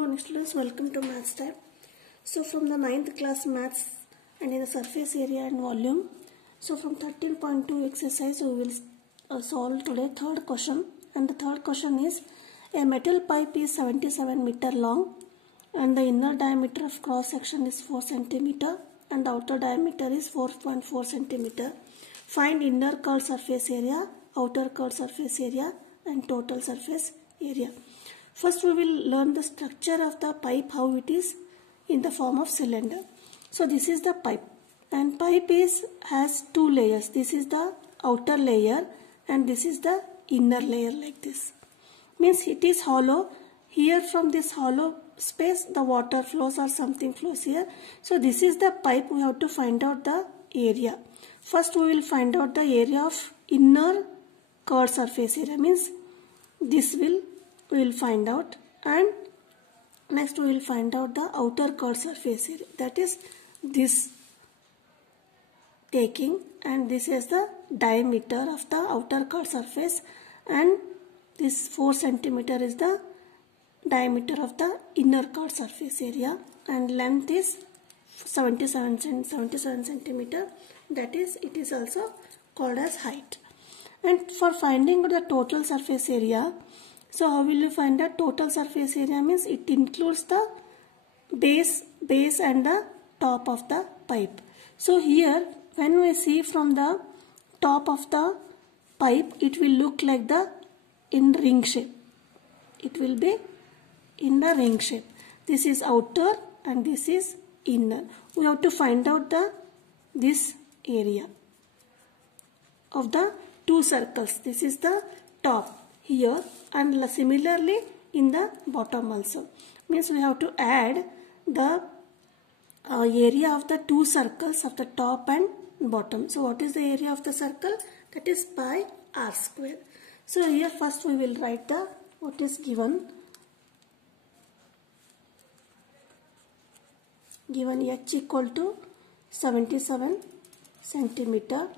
morning students, welcome to maths time. So from the 9th class maths and in the surface area and volume. So from 13.2 exercise we will solve today third question, and the third question is a metal pipe is 77 meter long and the inner diameter of cross section is 4 centimeter and the outer diameter is 4.4 centimeter. Find inner curved surface area, outer curved surface area and total surface area. First we will learn the structure of the pipe, how it is in the form of cylinder. So this is the pipe, and pipe has two layers. This is the outer layer and this is the inner layer, like this. Means it is hollow. Here from this hollow space the water flows or something flows here. So this is the pipe. We have to find out the area. First we will find out the area of inner curved surface area, means this we will find out, and next we will find out the outer curved surface area, that is this taking, and this is the diameter of the outer curved surface, and this 4 centimeter is the diameter of the inner curved surface area, and length is 77 centimeter, that is it is also called as height. And for finding the total surface area, so how will you find the total surface area? Means it includes the base and the top of the pipe. So here when we see from the top of the pipe, it will look like the in ring shape. It will be in the ring shape. This is outer and this is inner. We have to find out this area of the two circles. This is the top here, and similarly in the bottom also. Means we have to add the area of the two circles of the top and bottom. So what is the area of the circle? That is pi r square. So here first we will write the what is given. Given h equal to 77 centimeter,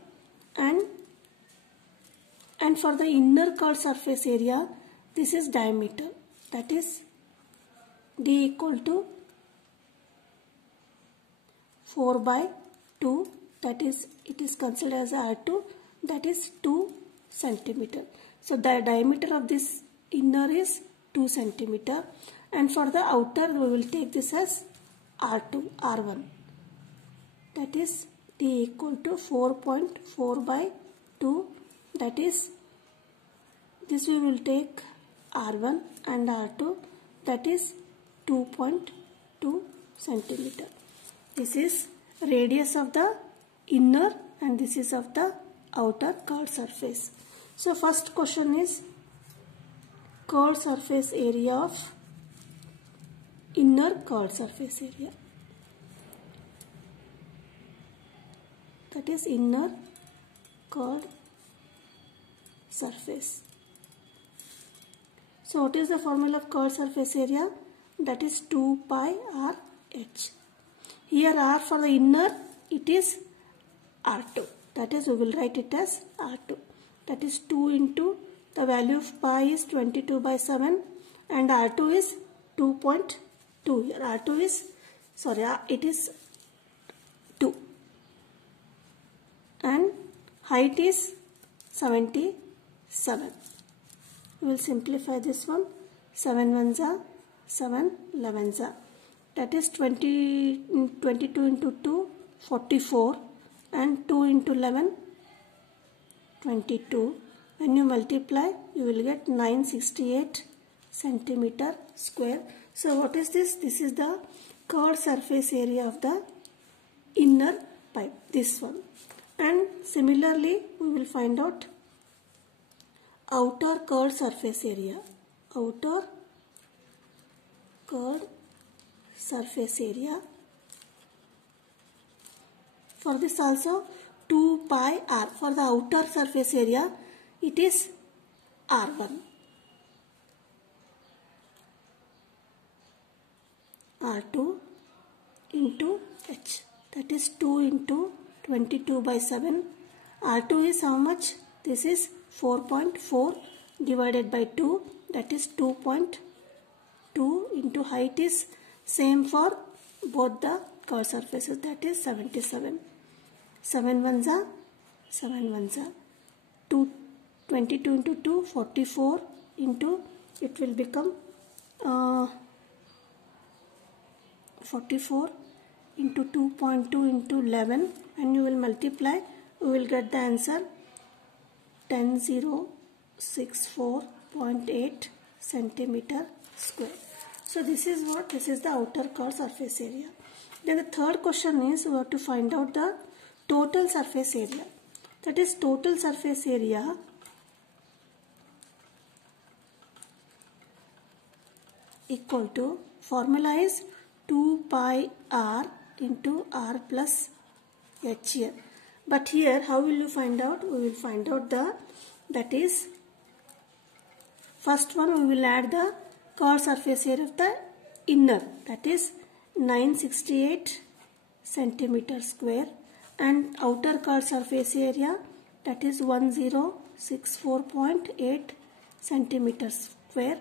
and for the inner curved surface area, this is diameter, that is d equal to 4 by 2, that is it is considered as R2, that is 2 centimeter. So the diameter of this inner is 2 centimeter, and for the outer we will take this as R2, R1, that is d equal to 4.4 by 2, that is this we will take R1 and R2, that is 2.2 centimeter. This is radius of the inner and this is of the outer curved surface. So first question is curved surface area of inner curved surface area, that is inner curved surface. So what is the formula of curved surface area? That is 2 pi r h. Here r for the inner, it is r2, that is we will write it as r2, that is 2 into the value of pi is 22 by 7 and r2 is 2.2. Here r2 is, sorry, it is 2 and height is 77. We will simplify this one. 7 ones are 7 11s are, that is 22 into 2 44 and 2 into 11 22. When you multiply you will get 968 centimeter square. So what is this? This is the curved surface area of the inner pipe, this one. And similarly we will find out outer curved surface area. Outer curved surface area. For this also 2 pi r. For the outer surface area it is r1. R2 into h, that is 2 into 22 by 7. R2 is how much? This is 4.4 divided by 2, that is 2.2 into into height is same for both the curved surfaces, that is 77. 7 ones are 7 ones are 22 into 2 44 into it will become 44 into 2.2 into 11 and you will multiply, you will get the answer 10064.8 centimeter square. So this is what, this is the outer curved surface area. Then the third question is we have to find out the total surface area. That is total surface area equal to, formula is 2 pi r into r plus h here. But here how will you find out? We will find out the, that is first one we will add the curved surface area of the inner, that is 968 centimeter square, and outer curved surface area, that is 1064.8 centimeter square.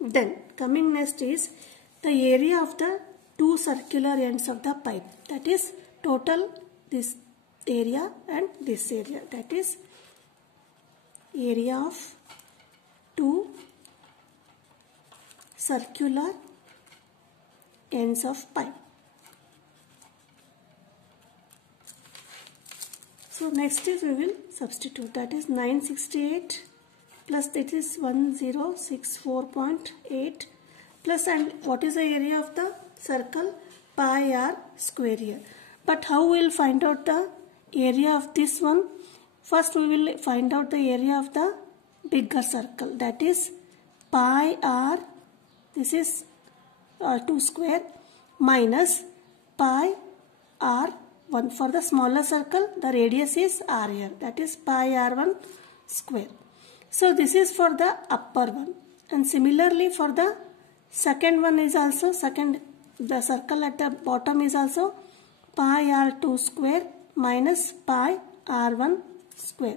Then coming next is the area of the two circular ends of the pipe, that is total this area and this area, that is area of two circular ends of pipe. So next is we will substitute, that is 968 plus that is 1064.8 plus, and what is the area of the circle? Pi r square here. But how we will find out the area of this one? First we will find out the area of the bigger circle, that is pi r, this is r2 square minus pi r1. For the smaller circle the radius is r here, that is pi r1 square. So this is for the upper one, and similarly for the second one is also, the circle at the bottom is also pi r2 square minus pi r1 square.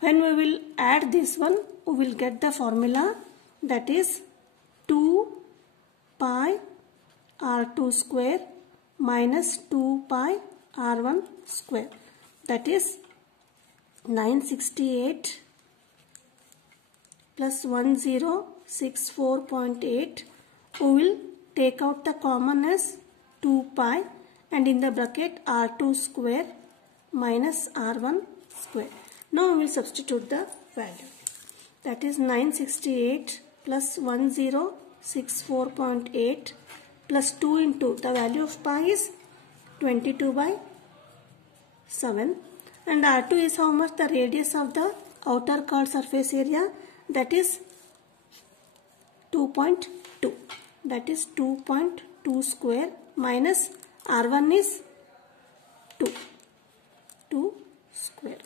When we will add this one, we will get the formula, that is 2 pi r2 square minus 2 pi r1 square, that is 968 plus 1064.8. we will take out the common as 2 pi and in the bracket r2 square minus r1 square. Now we will substitute the value, that is 968 plus 1064.8 plus 2 into the value of pi is 22 by 7, and r2 is how much? The radius of the outer curved surface area, that is 2.2, that is 2.2 square minus r1 is 2 square.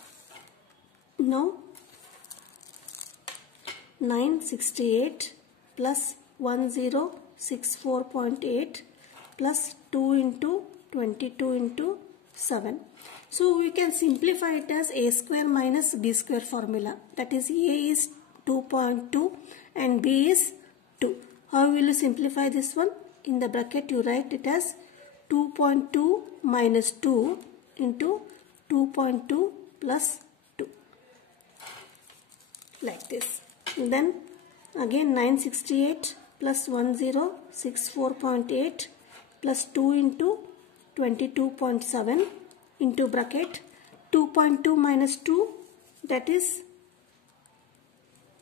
Now 968 plus 1064.8 plus 2 into 22 into 7. So we can simplify it as a square minus b square formula, that is a is 2.2 and b is 2. How will you simplify this one? In the bracket you write it as 2.2 minus 2 into 2.2 plus 2, like this. And then again 968 plus 1064.8 plus 2 into 22.7 into bracket 2.2 minus 2, that is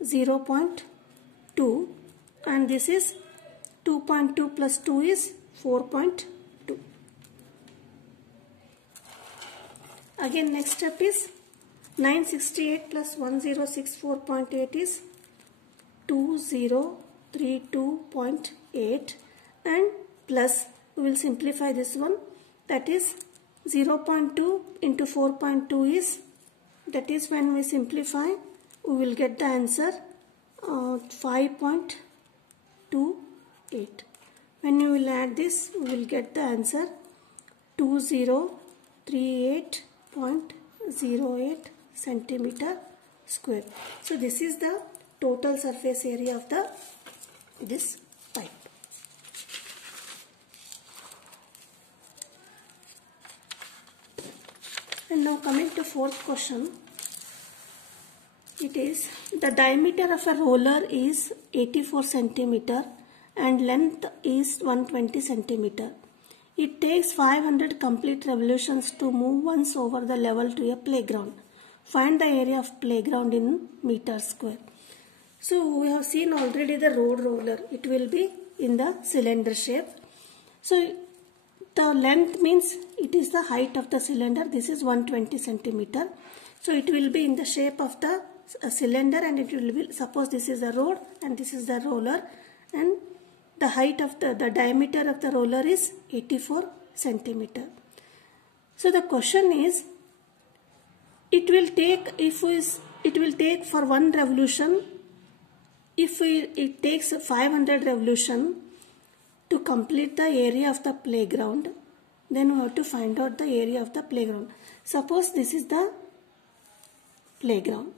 0.2, and this is 2.2 plus 2 is 4.2. Again next step is 968 plus 1064.8 is 2032.8, and plus we will simplify this one, that is 0.2 into 4.2 is, that is when we simplify we will get the answer 5.28. When you will add this we will get the answer 2038.08 centimeter square. So this is the total surface area of this pipe. Now coming to fourth question. It is the diameter of a roller is 84 centimeter and length is 120 centimeter. It takes 500 complete revolutions to move once over the level to a playground. Find the area of playground in meter square. So we have seen already the road roller. It will be in the cylinder shape. So the length means it is the height of the cylinder. This is 120 centimeter. So it will be in the shape of the cylinder, and it will be, suppose this is the road and this is the roller, and the height of the diameter of the roller is 84 centimeter. So the question is, it will take for one revolution, if it takes 500 revolution to complete the area of the playground, then we have to find out the area of the playground. Suppose this is the playground.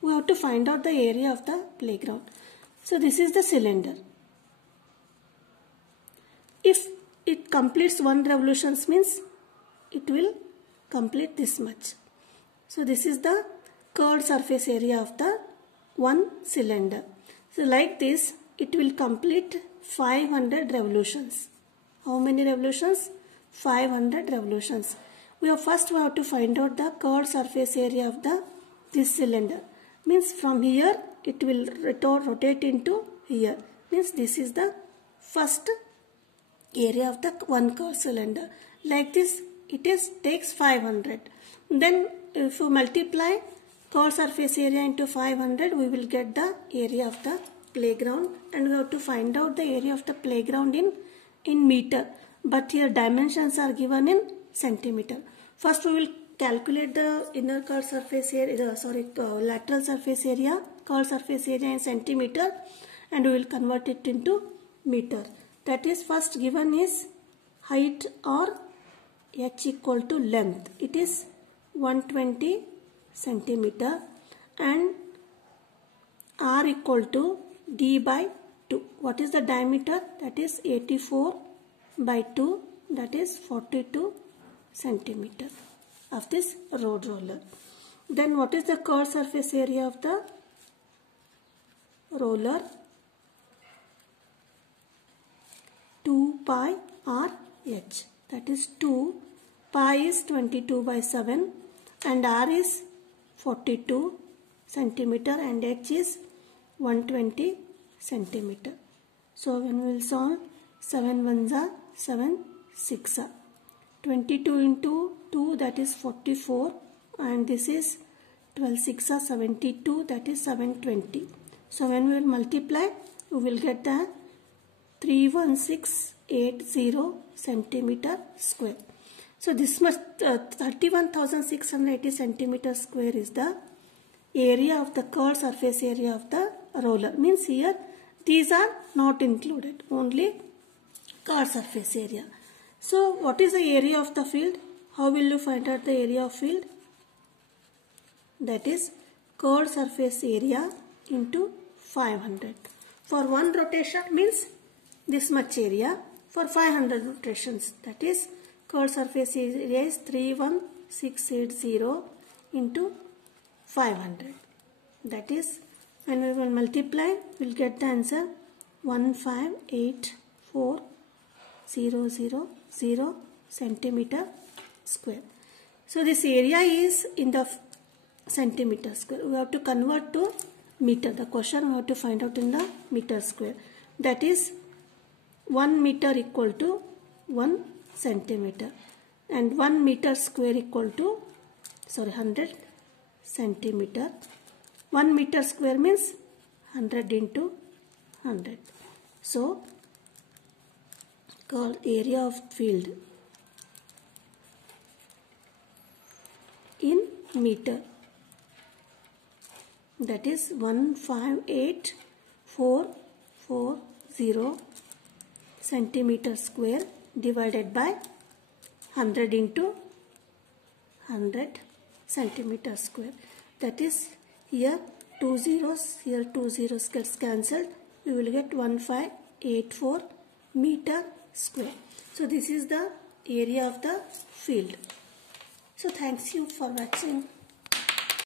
We have to find out the area of the playground. So this is the cylinder. If it completes one revolution, means it will complete this much. So this is the curved surface area of the one cylinder. So like this, it will complete 500 revolutions. How many revolutions? 500 revolutions. We have to find out the curved surface area of this cylinder. Means from here it will rotate into here. Means this is the first area of the one curved cylinder. Like this, it takes 500. Then if you multiply curved surface area into 500, we will get the area of the playground, and we have to find out the area of the playground in meter. But here dimensions are given in centimeter. First we will calculate the inner curved surface area, lateral surface area, curved surface area in centimeter, and we will convert it into meter. That is, first given is height, or h equal to length. It is 120 centimeter, and r equal to d by 2. What is the diameter? That is 84 by 2, that is 42 centimeter of this road roller. Then what is the curved surface area of the roller? 2 pi r h. That is 2 pi is 22 by 7 and r is 42 centimeter and h is 120 centimeter. So when we will solve, 7 ones are 7 6 are 22 into 2, that is 44, and this is 12 6 are 72, that is 720. So when we will multiply, we will get the 31680 centimeter square. So this much 31,680 centimeter square is the area of the curved surface area of the roller. Means here these are not included, only curved surface area. So what is the area of the field? How will you find out the area of field? That is curved surface area into 500. For one rotation means this much area. For 500 rotations, that is curved surface area is 31680 into 500. That is, when we will multiply, we will get the answer 1584000 centimeter square. So this area is in the centimeter square. We have to convert to meter. The question we have to find out in the meter square. That is 1 meter equal to 1 centimeter, and 1 meter square equal to 100 centimeter. 1 meter square means 100 into 100. So called area of field in meter, that is 158,440 centimeter square divided by 100 into 100 centimeter square. That is, here 2 zeros, here 2 zeros gets cancelled. We will get 1584 meter square. So this is the area of the field. So thanks you for watching.